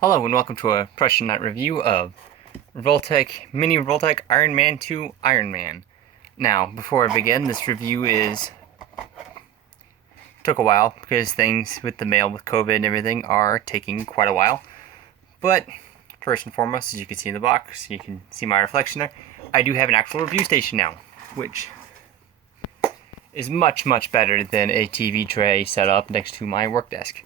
Hello and welcome to a Prussian Night review of Roltec Mini Roltec Iron Man 2 Iron Man. Now, before I begin, this review took a while because things with the mail with COVID and everything are taking quite a while. But first and foremost, as you can see in the box, you can see my reflection there. I do have an actual review station now, which is much better than a TV tray set up next to my work desk.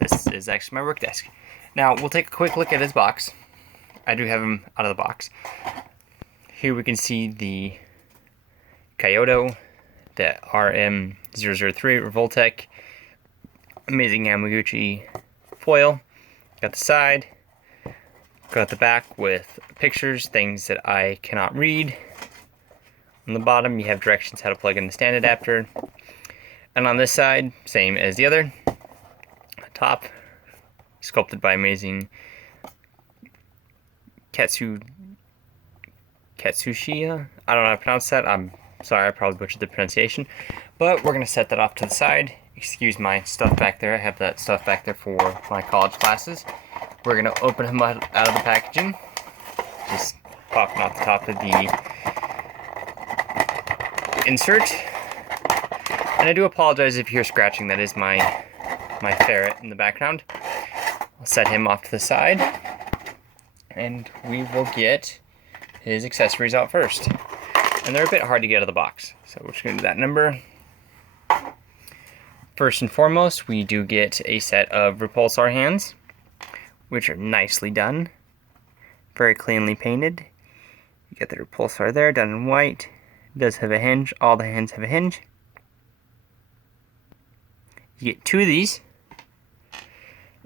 This is actually my work desk. Now, we'll take a quick look at his box. I do have him out of the box. Here we can see the Kyoto, the RM003 Roltec, amazing Yamaguchi foil. Got the side, got the back with pictures, things that I cannot read. On the bottom, you have directions how to plug in the stand adapter. And on this side, same as the other. Top, sculpted by amazing Katsushia. I don't know how to pronounce that. I'm sorry, I probably butchered the pronunciation. But we're going to set that off to the side. Excuse my stuff back there. I have that stuff back there for my college classes. We're going to open him out of the packaging. Just popping off the top of the insert. And I do apologize if you hear scratching. That is my ferret in the background. I'll set him off to the side, and we will get his accessories out first. And they're a bit hard to get out of the box, so we're just going to do that number. First and foremost, we do get a set of repulsor hands, which are nicely done, very cleanly painted. You get the repulsor there, done in white. It does have a hinge. All the hands have a hinge. You get two of these.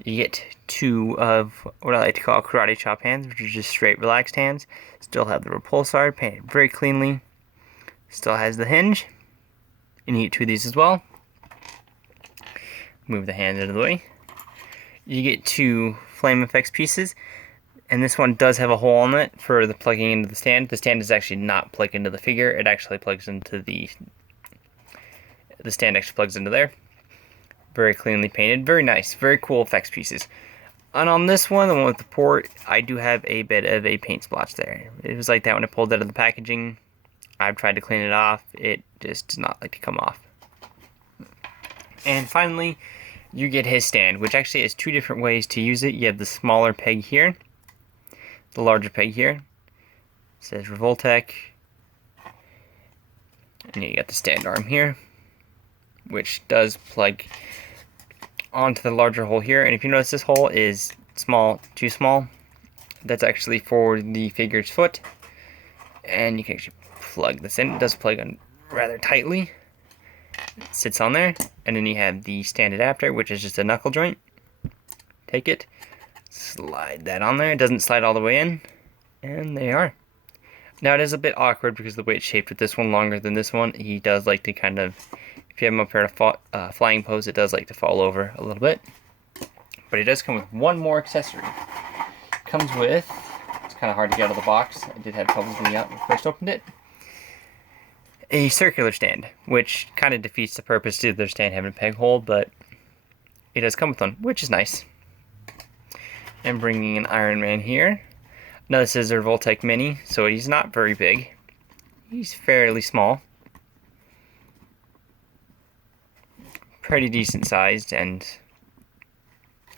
You get two of what I like to call karate chop hands, which are just straight relaxed hands. Still have the repulsor painted very cleanly. Still has the hinge. And you get two of these as well. Move the hands out of the way. You get two flame effects pieces. And this one does have a hole in it for the plugging into the stand. The stand does actually not plug into the figure. It actually plugs into the stand actually plugs into there. Very cleanly painted, very nice, very cool effects pieces. And on this one, the one with the port, I do have a bit of a paint splotch there. It was like that when I pulled it out of the packaging. I've tried to clean it off. It just does not like to come off. And finally, you get his stand, which actually has two different ways to use it. You have the smaller peg here, the larger peg here. It says Revoltech. And you got the stand arm here, which does plug onto the larger hole here. And if you notice, this hole is small, too small. That's actually for the figure's foot. And you can actually plug this in. It does plug in rather tightly. It sits on there. And then you have the stand adapter, which is just a knuckle joint. Take it, slide that on there. It doesn't slide all the way in. And they are. Now it is a bit awkward because the way it's shaped with this one longer than this one. He does like to kind of, if you have him up here in a flying pose, it does like to fall over a little bit. But it does come with one more accessory. It comes with, it's kind of hard to get out of the box. I did have trouble getting out when I first opened it. A circular stand, which kind of defeats the purpose of their stand having a peg hole, but it does come with one, which is nice. And bringing an Iron Man here. Now this is a Roltec Mini, so he's not very big. He's fairly small. Pretty decent sized and,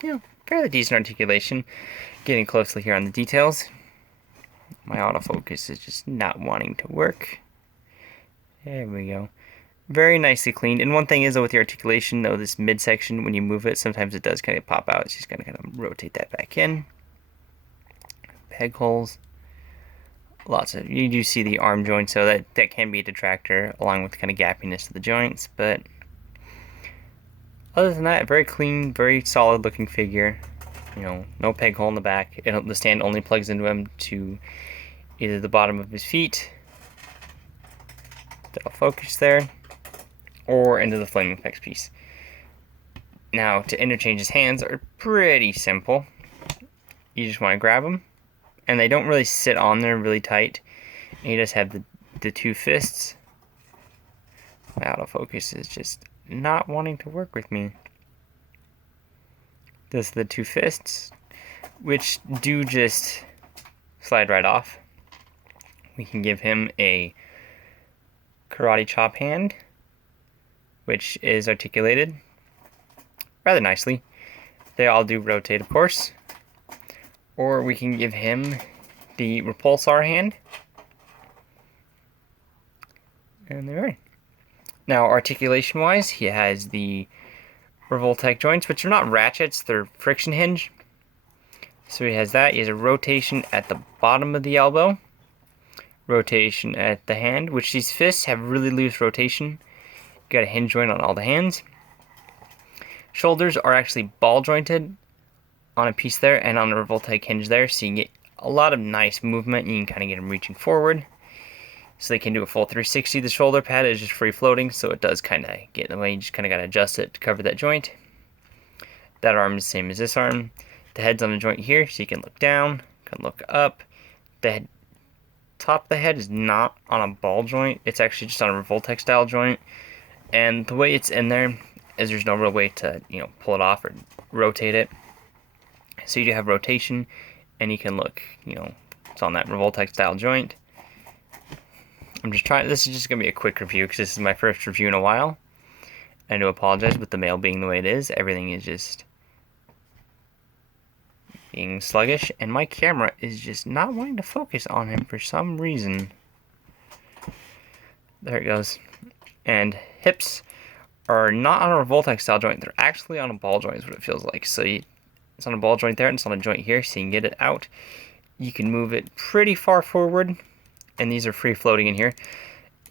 you know, fairly decent articulation. Getting closely here on the details. My autofocus is just not wanting to work. There we go. Very nicely cleaned. And one thing is, though, with the articulation, though, this midsection, when you move it, sometimes it does kind of pop out. It's just going to kind of rotate that back in. Peg holes. You do see the arm joint, so that can be a detractor, along with kind of gappiness to the joints, but other than that, very clean, very solid looking figure. You know, no peg hole in the back. The stand only plugs into him to either the bottom of his feet, that'll focus there, or into the flame effects piece. Now, to interchange his hands are pretty simple. You just want to grab them, and they don't really sit on there really tight. And you just have the two fists. My autofocus is just not wanting to work with me. This is the two fists. which do just slide right off. We can give him a karate chop hand, which is articulated rather nicely. They all do rotate, of course. Or we can give him the repulsor hand. And there we are. Now, articulation-wise, he has the roltec joints, which are not ratchets, they're friction hinge. So he has that. He has a rotation at the bottom of the elbow, rotation at the hand, which these fists have really loose rotation. You got a hinge joint on all the hands. Shoulders are actually ball jointed on a piece there and on a roltec hinge there, so you can get a lot of nice movement. You can kind of get them reaching forward. So they can do a full 360. The shoulder pad is just free floating, so it does kind of get in the way. You just kind of got to adjust it to cover that joint. That arm is the same as this arm. The head's on the joint here, so you can look down, can look up. The top of the head is not on a ball joint. It's actually just on a roltec style joint. And the way it's in there is there's no real way to, pull it off or rotate it. So you do have rotation, and you can look, it's on that roltec style joint. I'm just trying, this is just going to be a quick review because this is my first review in a while. I do apologize with the mail being the way it is. Everything is just being sluggish, and my camera is just not wanting to focus on him for some reason. There it goes. And hips are not on a roltec style joint. They're actually on a ball joint is what it feels like. So it's on a ball joint there, and it's on a joint here, so you can get it out. You can move it pretty far forward. And these are free floating in here.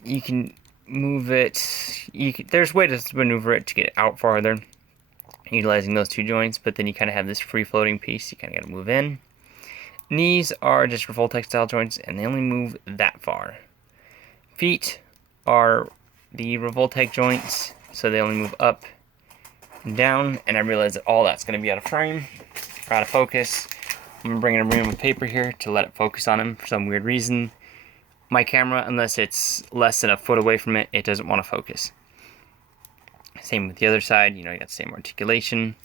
You can move it, there's ways to maneuver it to get it out farther, utilizing those two joints, but then you kind of have this free floating piece you kind of got to move in. Knees are just roltec style joints, and they only move that far. Feet are the roltec joints, so they only move up and down, and I realize that all that's going to be out of frame, or out of focus. I'm going to bring in a room of paper here to let it focus on him for some weird reason. My camera, unless it's less than a foot away from it, it doesn't want to focus. Same with the other side, you got the same articulation.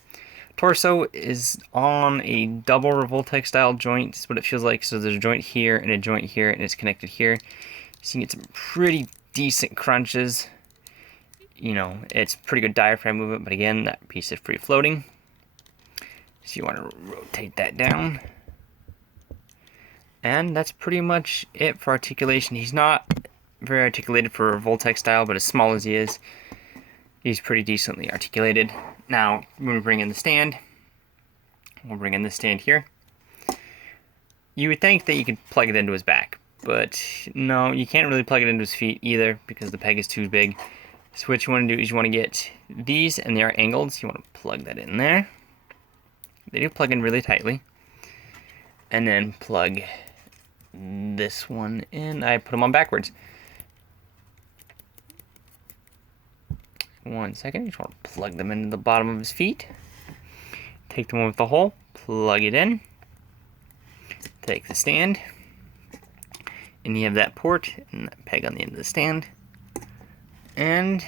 Torso is on a double roltec style joint, is what it feels like. So there's a joint here and a joint here, and it's connected here. So you can get some pretty decent crunches. It's pretty good diaphragm movement, but again, that piece is free floating. So you want to rotate that down. And that's pretty much it for articulation. He's not very articulated for a roltec style, but as small as he is, he's pretty decently articulated. Now, when we bring in the stand, we'll bring in the stand here. You would think that you could plug it into his back, but no, you can't really plug it into his feet either because the peg is too big. So what you want to do is you want to get these, and they are angled, so you want to plug that in there. They do plug in really tightly. And then plug this one in. I put them on backwards. 1 second. You just want to plug them into the bottom of his feet. Take the one with the hole, plug it in. Take the stand, and you have that port and that peg on the end of the stand. And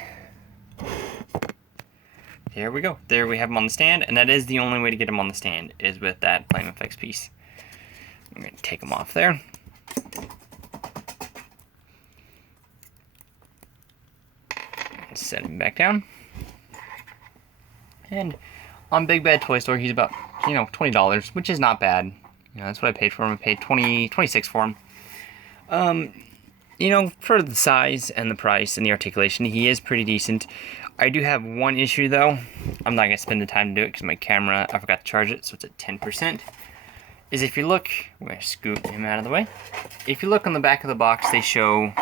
there we go. There we have him on the stand, and that is the only way to get him on the stand, is with that Flame Effects piece. I'm going to take him off there. And set him back down. And on Big Bad Toy Store, he's about, $20, which is not bad. That's what I paid for him. I paid $26 for him. For the size and the price and the articulation, he is pretty decent. I do have one issue, though. I'm not going to spend the time to do it because my camera, I forgot to charge it, so it's at 10%. Is if you look, I'm going to scoot him out of the way. If you look on the back of the box, they show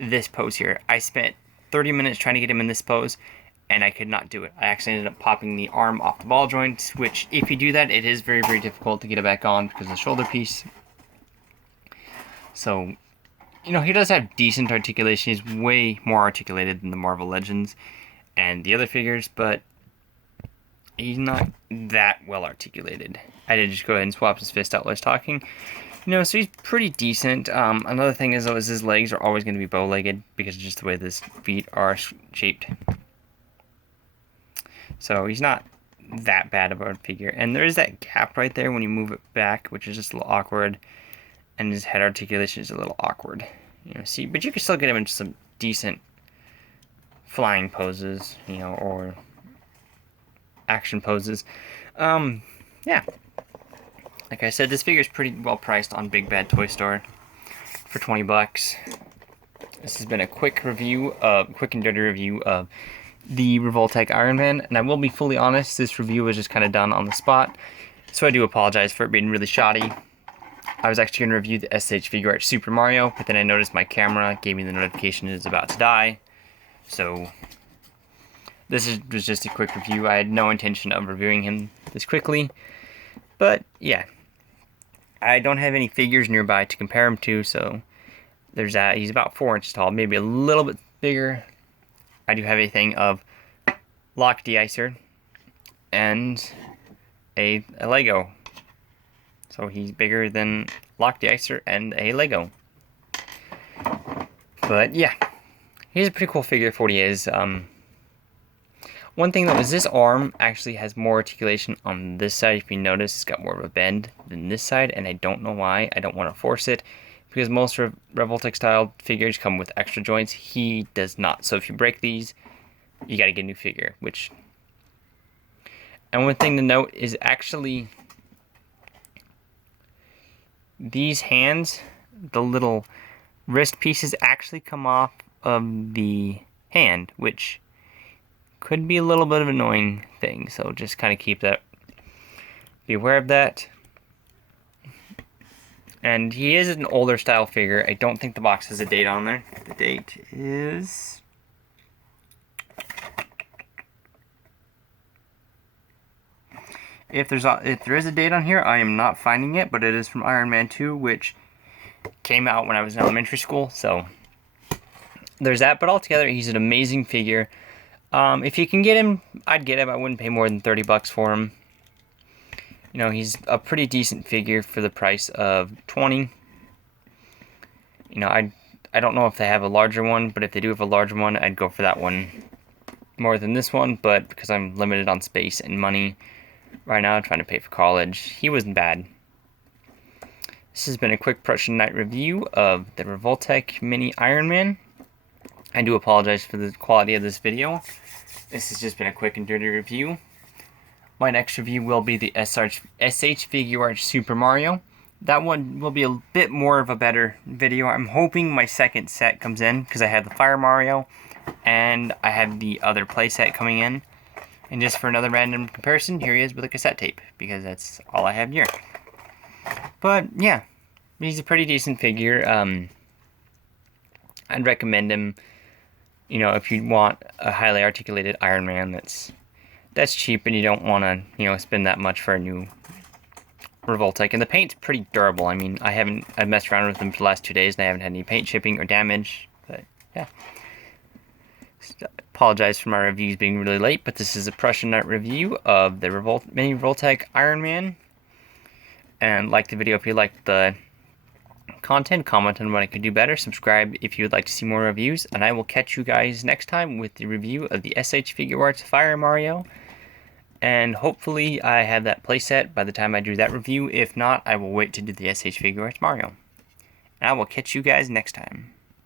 this pose here. I spent 30 minutes trying to get him in this pose, and I could not do it. I actually ended up popping the arm off the ball joint, which if you do that, it is very, very difficult to get it back on because of the shoulder piece. So, he does have decent articulation. He's way more articulated than the Marvel Legends and the other figures, but he's not that well articulated. I did just go ahead and swap his fist out while I was talking. So he's pretty decent. Another thing is, though, is his legs are always going to be bow-legged because of just the way his feet are shaped. So he's not that bad of a figure. And there is that gap right there when you move it back, which is just a little awkward. And his head articulation is a little awkward. You know, see, but you can still get him into some decent flying poses, you know, or action poses. Yeah. Like I said, this figure is pretty well priced on Big Bad Toy Store for 20 bucks. This has been a quick and dirty review of the Roltec Iron Man, and I will be fully honest, this review was just kind of done on the spot, so I do apologize for it being really shoddy. I was actually going to review the SH Figuarts Super Mario, but then I noticed my camera gave me the notification it is about to die, so this was just a quick review. I had no intention of reviewing him this quickly, but yeah, I don't have any figures nearby to compare him to, so there's that. He's about 4 inches tall, maybe a little bit bigger. I do have a thing of Lock De-Icer and a Lego. So he's bigger than Lock De-Icer and a Lego. But yeah, he's a pretty cool figure for what he is. One thing though is this arm actually has more articulation on this side. If you notice, it's got more of a bend than this side, and I don't know why. I don't want to force it, because most Revoltech style figures come with extra joints. He does not. So if you break these, you got to get a new figure. And one thing to note is actually these hands, the little wrist pieces actually come off of the hand, which could be a little bit of an annoying thing. So just kind of be aware of that. And he is an older style figure. I don't think the box has a date on there. The date is... If there is a date on here, I am not finding it, but it is from Iron Man 2, which came out when I was in elementary school, so there's that. But altogether, he's an amazing figure. If you can get him, I'd get him. I wouldn't pay more than 30 bucks for him. You know, he's a pretty decent figure for the price of 20. You know, I don't know if they have a larger one, but if they do have a larger one, I'd go for that one more than this one. But because I'm limited on space and money right now, trying to pay for college, he wasn't bad. This has been a quick Prussian Night review of the Revoltech Mini Iron Man. I do apologize for the quality of this video. This has just been a quick and dirty review. My next review will be the SH Figuarts Super Mario. That one will be a bit more of a better video. I'm hoping my second set comes in, because I have the Fire Mario and I have the other playset coming in. And just for another random comparison, here he is with a cassette tape, because that's all I have here. But yeah, he's a pretty decent figure. I'd recommend him, you know, if you want a highly articulated Iron Man that's cheap and you don't want to, you know, spend that much for a new Revoltech. And the paint's pretty durable. I mean, I've messed around with them for the last 2 days and I haven't had any paint chipping or damage. But yeah, apologize for my reviews being really late, but this is a Prussian Night review of the Mini Revoltech Iron Man. And like the video if you liked the content, comment on what I could do better, subscribe if you would like to see more reviews, and I will catch you guys next time with the review of the SH Figuarts Fire Mario. And hopefully I have that playset by the time I do that review. If not, I will wait to do the SH Figuarts Mario. And I will catch you guys next time.